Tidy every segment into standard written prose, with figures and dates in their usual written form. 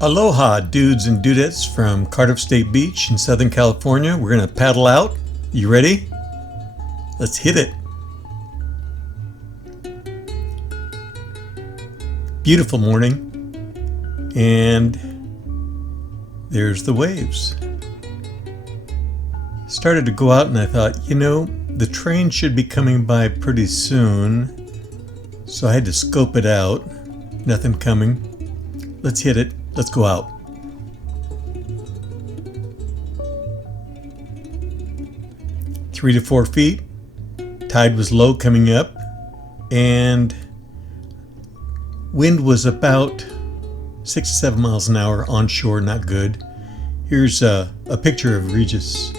Aloha, dudes and dudettes from Cardiff State Beach in Southern California. We're going to paddle out. You ready? Let's hit it. Beautiful morning. And there's the waves. Started to go out and I thought, you know, the train should be coming by pretty soon. So I had to scope it out. Nothing coming. Let's hit it. Let's go out. Three to 4 feet. Tide was low coming up, and wind was about 6 to 7 miles an hour onshore. Not good. Here's a picture of Regis.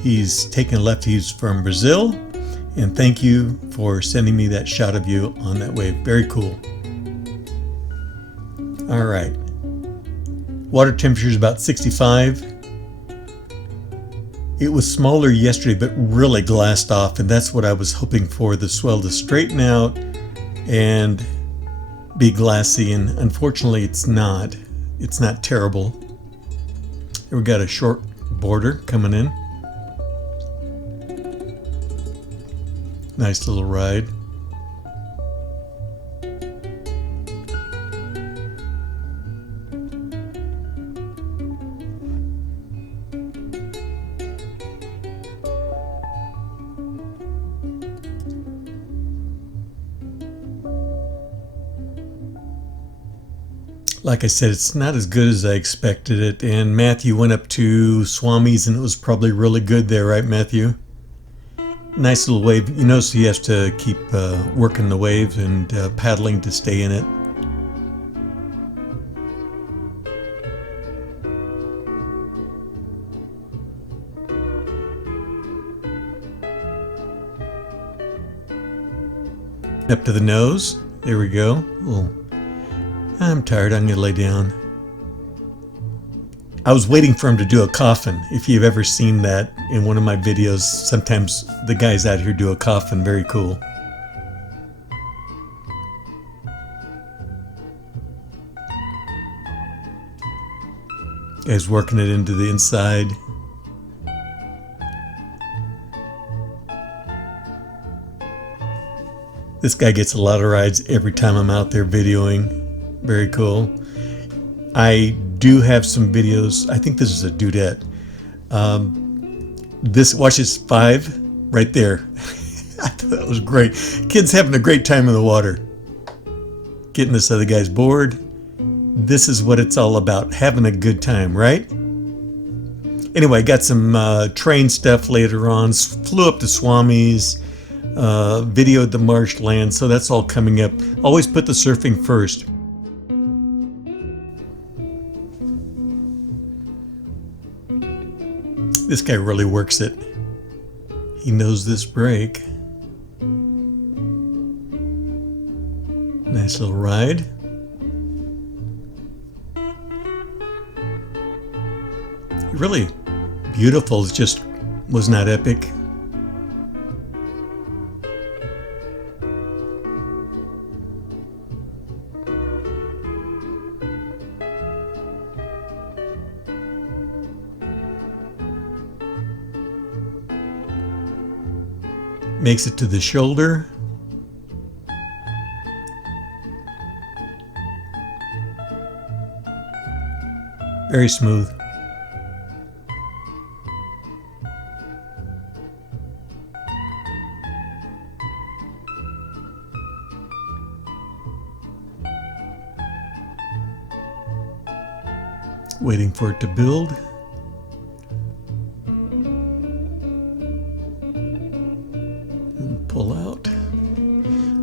He's taken a left. He's from Brazil, and thank you for sending me that shot of you on that wave. Very cool. All right. Water temperature is about 65. It was smaller yesterday, but really glassed off, and that's what I was hoping for, the swell to straighten out and be glassy, and unfortunately it's not. It's not terrible. Here we got a short border coming in. Nice little ride. Like I said, it's not as good as I expected it. And Matthew went up to Swamis and it was probably really good there, right, Matthew? Nice little wave. You notice he has to keep working the wave and paddling to stay in it. Up to the nose. There we go. Oh. I'm tired, I'm going to lay down. I was waiting for him to do a coffin. If you've ever seen that in one of my videos, sometimes the guys out here do a coffin. Very cool. Guys working it into the inside. This guy gets a lot of rides every time I'm out there videoing. Very cool. I do have some videos. I think this is a dudette. Watch this 5 right there. I thought that was great. Kids having a great time in the water. Getting this other guy's bored. This is what it's all about. Having a good time, right? Anyway, got some train stuff later on. Flew up to Swamis. Videoed the marshland. So that's all coming up. Always put the surfing first. This guy really works it. He knows this break. Nice little ride. Really beautiful. It just was not epic. Makes it to the shoulder. Very smooth. Waiting for it to build. Pull out.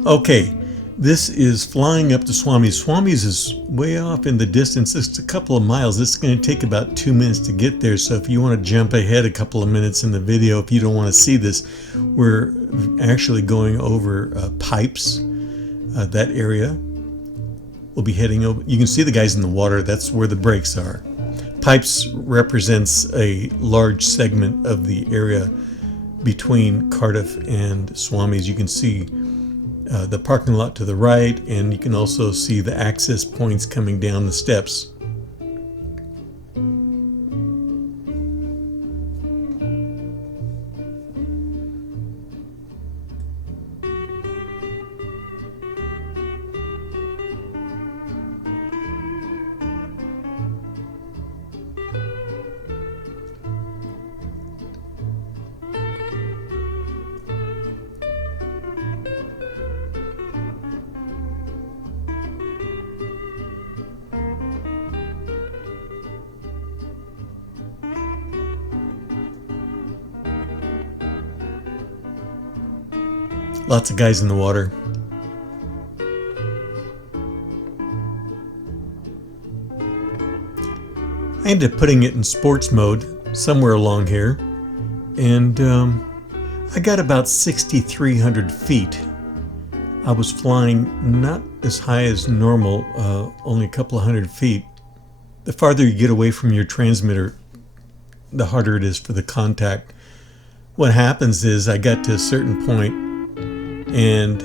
Okay, this is flying up to Swamis. Swamis is way off in the distance. It's a couple of miles. It's going to take about 2 minutes to get there. So if you want to jump ahead a couple of minutes in the video, if you don't want to see this, we're actually going over pipes, that area. We'll be heading over. You can see the guys in the water. That's where the brakes are. Pipes represents a large segment of the area between Cardiff and Swamis. You can see the parking lot to the right, and you can also see the access points coming down the steps. Lots of guys in the water. I ended up putting it in sports mode somewhere along here, and I got about 6,300 feet. I was flying not as high as normal, only a couple of hundred feet. The farther you get away from your transmitter, the harder it is for the contact. What happens is I got to a certain point and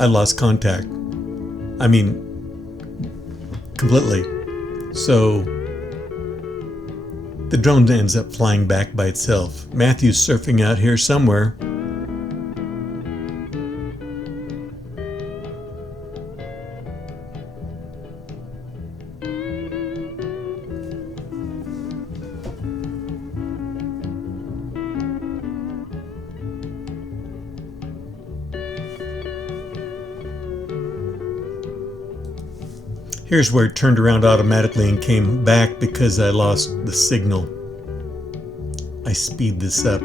I lost contact. I mean, completely. So the drone ends up flying back by itself. Matthew's surfing out here somewhere. Here's where it turned around automatically and came back because I lost the signal. I speed this up.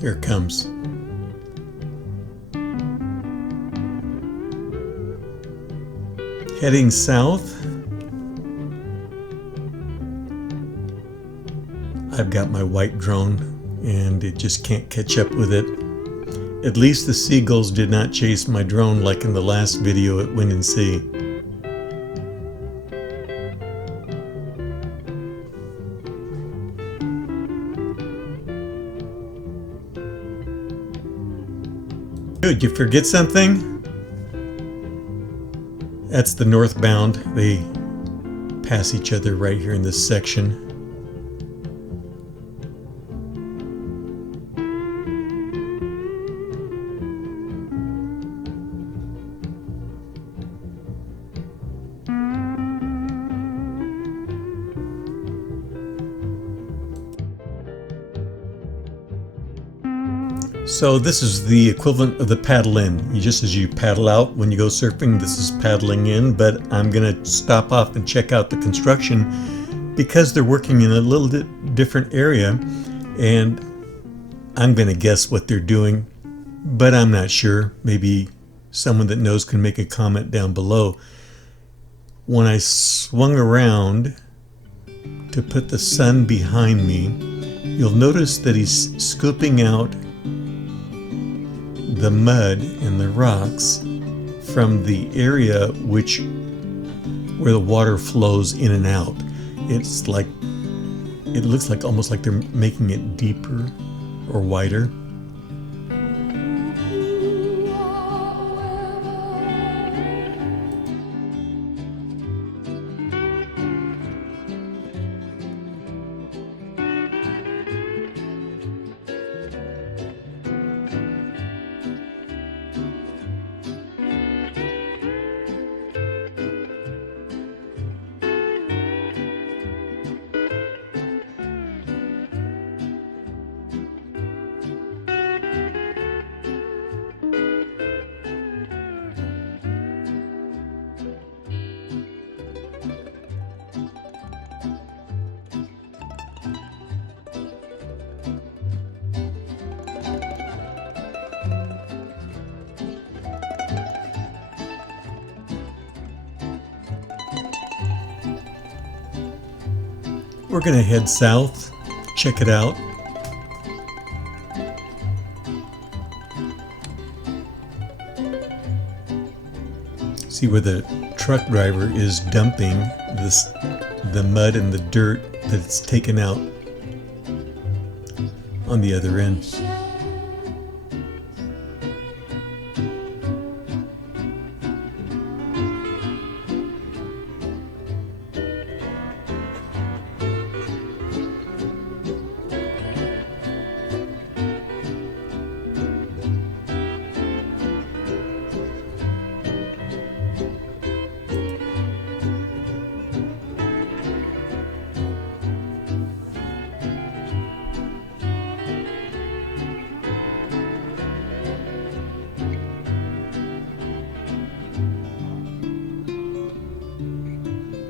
Here it comes. Heading south. I've got my white drone and it just can't catch up with it. At least the seagulls did not chase my drone like in the last video at Wind and Sea. Did you forget something? That's the northbound. They pass each other right here in this section. So this is the equivalent of the paddle in. Just as you paddle out when you go surfing, this is paddling in, but I'm gonna stop off and check out the construction because they're working in a little bit different area, and I'm gonna guess what they're doing, but I'm not sure. Maybe someone that knows can make a comment down below. When I swung around to put the sun behind me, you'll notice that he's scooping out the mud and the rocks from the area where the water flows in and out. It's like, it looks like almost like they're making it deeper or wider. We're gonna head south, check it out. See where the truck driver is dumping the mud and the dirt that it's taken out on the other end.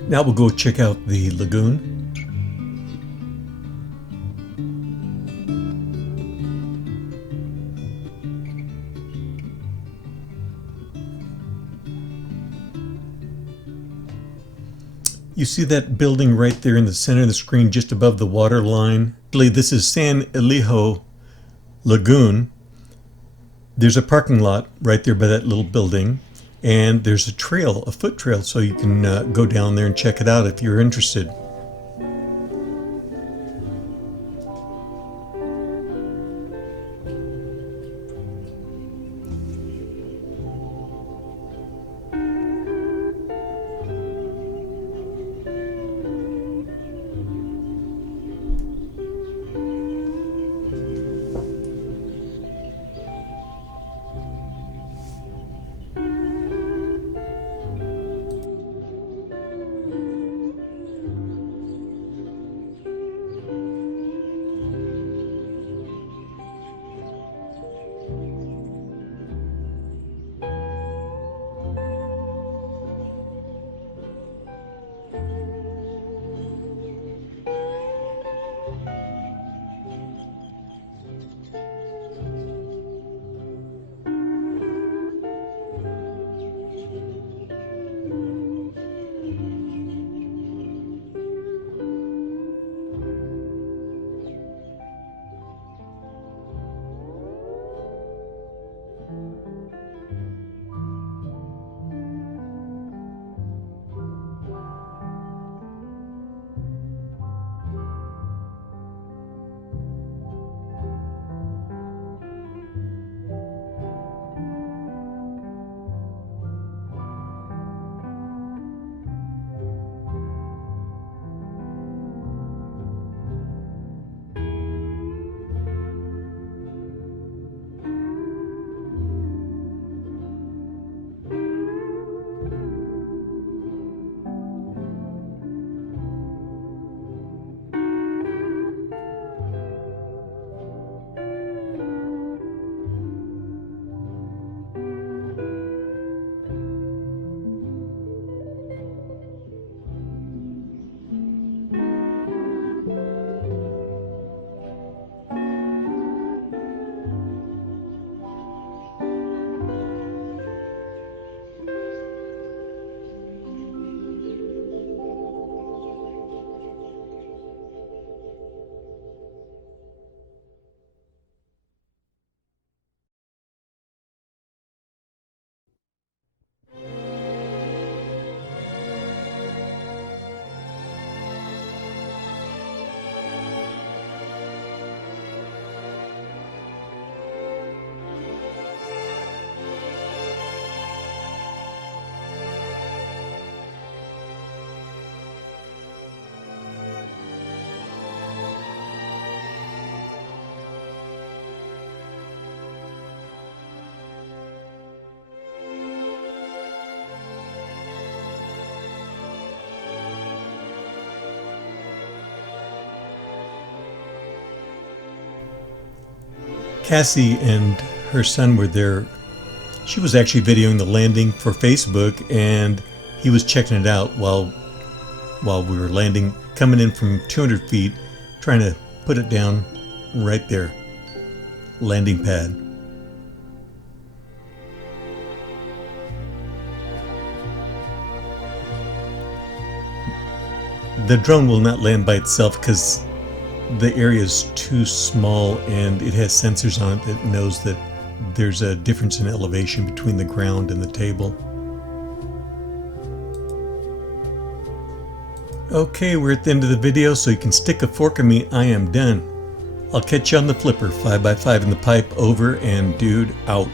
Now we'll go check out the lagoon. You see that building right there in the center of the screen just above the water line? This is San Elijo Lagoon. There's a parking lot right there by that little building. And there's a trail, a foot trail, so you can go down there and check it out if you're interested. Cassie and her son were there. She was actually videoing the landing for Facebook, and he was checking it out while we were landing, coming in from 200 feet, trying to put it down right there. Landing pad. The drone will not land by itself because the area is too small, and it has sensors on it that knows that there's a difference in elevation between the ground and the table. Okay, we're at the end of the video, so you can stick a fork in me. I am done. I'll catch you on the flipper. 5x5 in the pipe, over, and dude out.